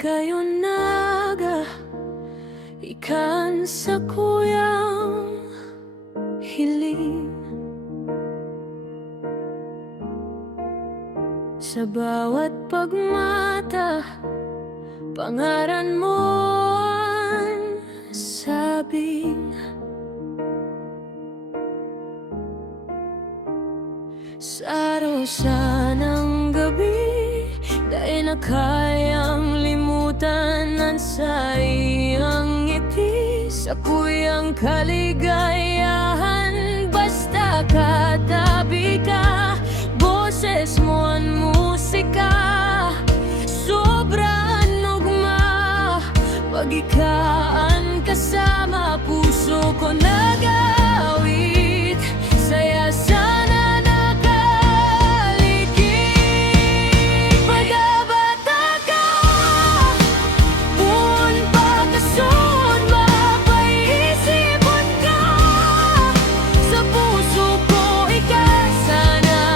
kayo naga ikan sa kuyang hiling. Sa bawat pagmata, pangaran mo ang sabing. Sa rosa ng gabi, dahil na kayang limutan ang sa iyang ngiti. Sa kuyang kaligayahan, basta katabi ka. Boses mo ang musika, sobrang ugma. Pag ikaan kasama, puso ko nag-awit. Saya sana nakaligid. Pagkabata ka, buwan pagkasod, mapaisipon ka. Sa puso ko ikasana,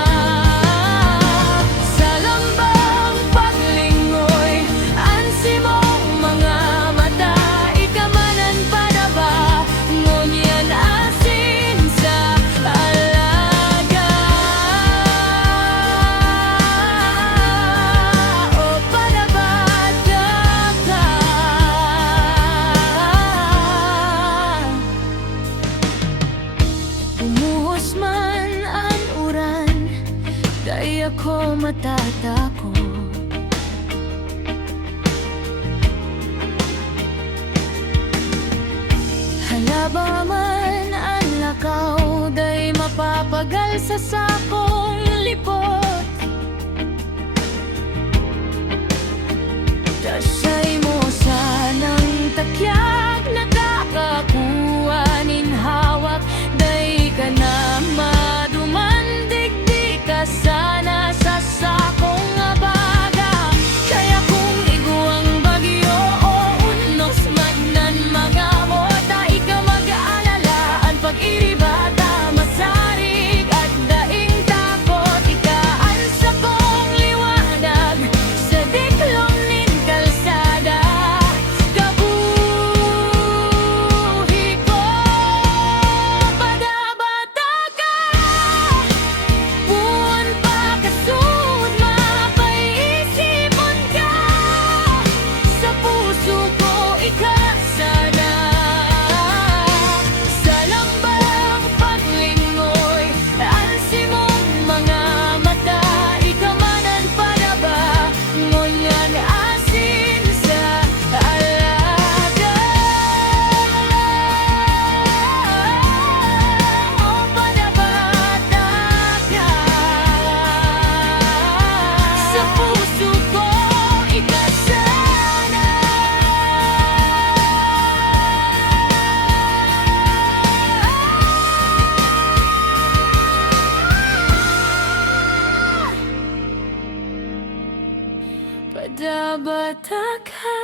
sa lambang paglingoy, ansi mong mga mata. Ikamanan pa na ba, ngunyan asin sa alaga. O panabata ka, bumuhos man ang uran, di ako matatakot. Halaba man ang lakaw, di mapapagal sa sakong lipot. Dasay mo sanang takyak, nakakakuha nin hawak. Di ka na maduman, digdi ka sana sa sakong abaga. Kaya kung iguang bagyo o unos man ng mga mota, ikaw mag-aalala ang pag-iribata, masarig at daing takot. Ikaan sa kong liwanag, sa diklong nin kalsada. Kabuhi ko, padabata ka, buwan pagkasud, mapaisipon ka. Sa puso ko ikasana, sa lambang paglingoy, ansi mong mga mata. Ikamanan pa na ba, ngunyan asin sa alaga. O panabata ka, sa puso ko ikasana. Padabata ka.